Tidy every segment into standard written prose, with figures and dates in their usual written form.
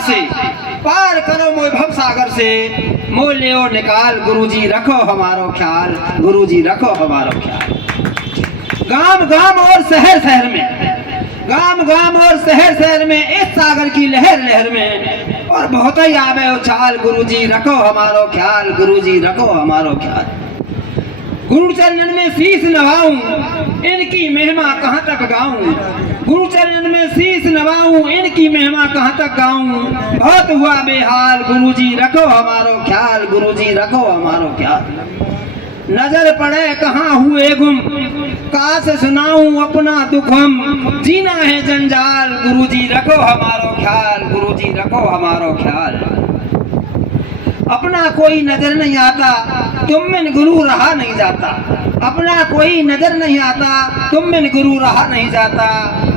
पार से, पार करो मोय भव सागर से, मोय ले निकाल गुरुजी रखो हमारो ख्याल, गुरुजी रखो हमारो ख्याल। गांव गांव और शहर शहर में, गांव गांव और शहर शहर में, इस सागर की लहर लहर में, और बहुत ही आवे उछाल, गुरुजी रखो हमारो ख्याल, गुरुजी रखो हमारो ख्याल। गुरु चरणन में शीश नवाऊं, इनकी महिमा कहाँ तक गाऊं, गुरु चरणन में शीश नवाऊं, इनकी महिमा कहाँ तक गाऊं। बहुत हुआ बेहाल, गुरुजी रखो हमारो ख्याल, गुरुजी रखो हमारो ख्याल। नजर पड़े कहाँ हुए गुम, काश सुनाऊं अपना दुख हम, जीना है जंजाल, गुरुजी रखो हमारो ख्याल, गुरुजी रखो हमारो ख्याल। अपना कोई नजर नहीं आता, तुम में गुरु रहा नहीं जाता, अपना कोई नजर नहीं आता, तुम में गुरु रहा नहीं जाता।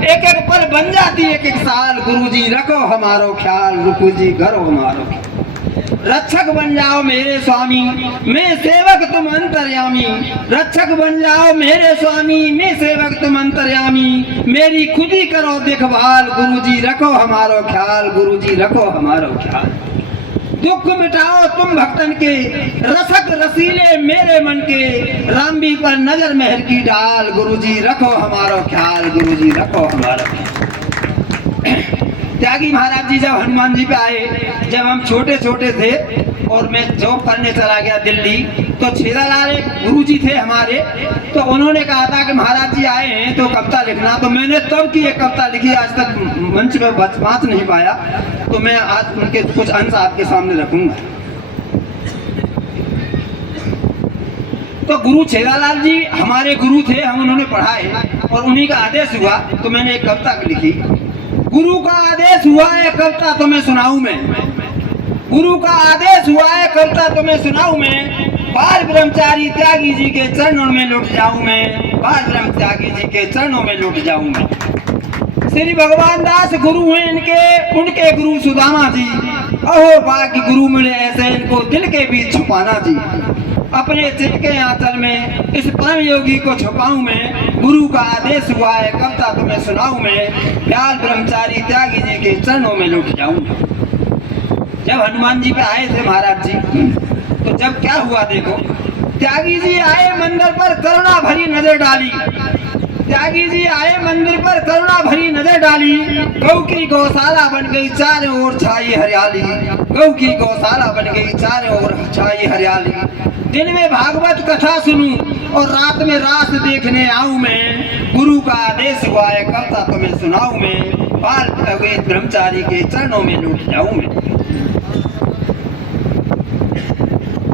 एक एक पल बन जाती एक एक साल, गुरुजी रखो हमारो ख्याल, गुरुजी करो हमारो ख्याल। रक्षक बन जाओ मेरे स्वामी, मैं सेवक तुम अंतर्यामी, रक्षक बन जाओ मेरे स्वामी, मैं सेवक तुम अंतर्यामी। मेरी खुद ही करो देखभाल, गुरुजी रखो हमारो ख्याल, गुरुजी रखो हमारो ख्याल। दुख मिटाओ तुम भक्तन के, रसक रसीले मेरे मन के, रामबी पर नजर मेहर की डाल, गुरुजी रखो हमारो ख्याल, गुरुजी रखो हमारो ख्याल। त्यागी महाराज जी जब हनुमान जी पे आए, जब हम छोटे छोटे थे और मैं जॉब करने चला गया दिल्ली, तो छेदालाल एक गुरु जी थे हमारे, तो उन्होंने कहा था कि महाराज जी आए हैं तो कविता लिखना। तो मैंने तब की एक कविता लिखी, आज तक मंच में बात नहीं पाया, तो मैं आज उनके कुछ अंश आपके सामने रखूंगा। तो गुरु छेदालाल जी हमारे गुरु थे, हम उन्होंने पढ़ाए और उन्हीं का आदेश हुआ तो मैंने एक कविता लिखी। गुरु का आदेश हुआ है कविता तुम्हें सुनाऊं मैं, गुरु का आदेश हुआ है कविता तुम्हें सुनाऊं मैं। बाल ब्रह्मचारी त्यागी जी के चरणों में लौट जाऊं मैं, बाल ब्रह्म त्यागी जी के चरणों में लौट जाऊं मैं। श्री भगवान दास गुरु हैं इनके, उनके गुरु सुदामा जी, अहो बाकी गुरु मिले ऐसे इनको दिल के बीच छुपाना जी। अपने चित्त के आंचल में इस परम योगी को छुपाऊं मैं, गुरु का आदेश हुआ है कविता तुम्हें सुनाऊं मैं। ब्याल ब्रह्मचारी त्यागी जी के चरणों में लुट जाऊं। जब हनुमान जी पे आए थे महाराज जी, तो जब क्या हुआ देखो, त्यागी जी आए मंदिर पर करुणा भरी नजर डाली, त्यागी जी आए मंदिर पर करुणा भरी नजर डाली। गौ की गौशाला बन गई चारों ओर छाई हरियाली, गौ की गौशाला बन गई चारों ओर छाई हरियाली। दिन में भागवत कथा सुनूं और रात में रास देखने आऊं मैं, गुरु का आदेश हुआ है कविता तुम्हें सुनाऊं मैं। बाल ब्रह्मचारी के चरणों में लौट जाऊं मैं।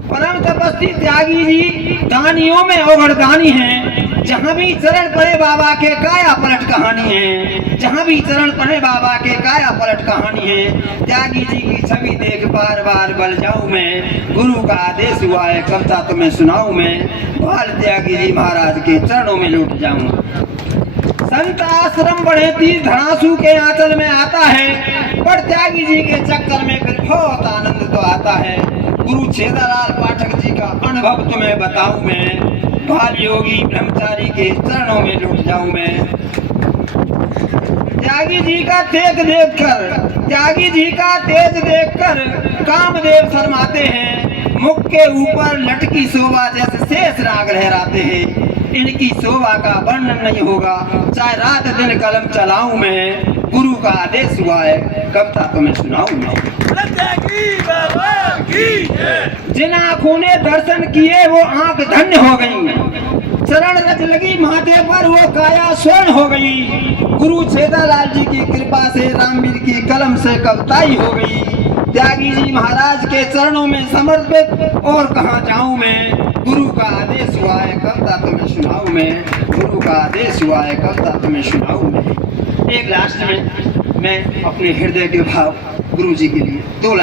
परम तपस्वी त्यागी जी दानियों में ओगरदानी हैं, जहाँ भी चरण पड़े बाबा के काया पलट कहानी है, जहाँ भी चरण पड़े बाबा के काया पलट कहानी है। त्यागी जी की छवि देख बार बार बल जाऊं मैं, गुरु का आदेश हुआ है कविता तुम्हें सुनाऊं मैं। बाल त्यागी जी महाराज के चरणों में लौट जाऊं। संत आश्रम बढ़े तीर धड़ासू के आंचल में आता है, पर त्यागी जी के चक्कर में फिर बहुत आनंद तो आता है। गुरु छेदालाल पाठक जी का अनुभव तुम्हें बताऊं मैं, बाल योगी ब्रह्मचारी के चरणों में लुट जाऊं मैं। त्यागी जी का तेज देखकर, त्यागी जी का तेज देखकर कामदेव शर्माते हैं, मुख के ऊपर लटकी शोभा जैसे शेष नाग लहराते हैं। इनकी शोभा का वर्णन नहीं होगा, चाहे रात दिन कलम चलाऊं मैं, गुरु का आदेश हुआ है कविता तुम्हें सुनाऊं मैं। जिन आँखों ने दर्शन किए वो आंख धन्य हो गई, चरण रज लगी माथे पर वो काया स्वर्ण हो गई। गुरु छेदालाल जी की कृपा से रामवीर की कलम से कविताई हो गई। त्यागी जी महाराज के चरणों में समर्पित और कहाँ जाऊं मैं, गुरु का आदेश हुआ है कविता तुम्हें सुनाऊं मैं, गुरु का आदेश हुआ है कविता तुम्हें सुनाऊं मैं। एक लास्ट में मैं अपने हृदय के भाव गुरु जी के लिए 2 लाइन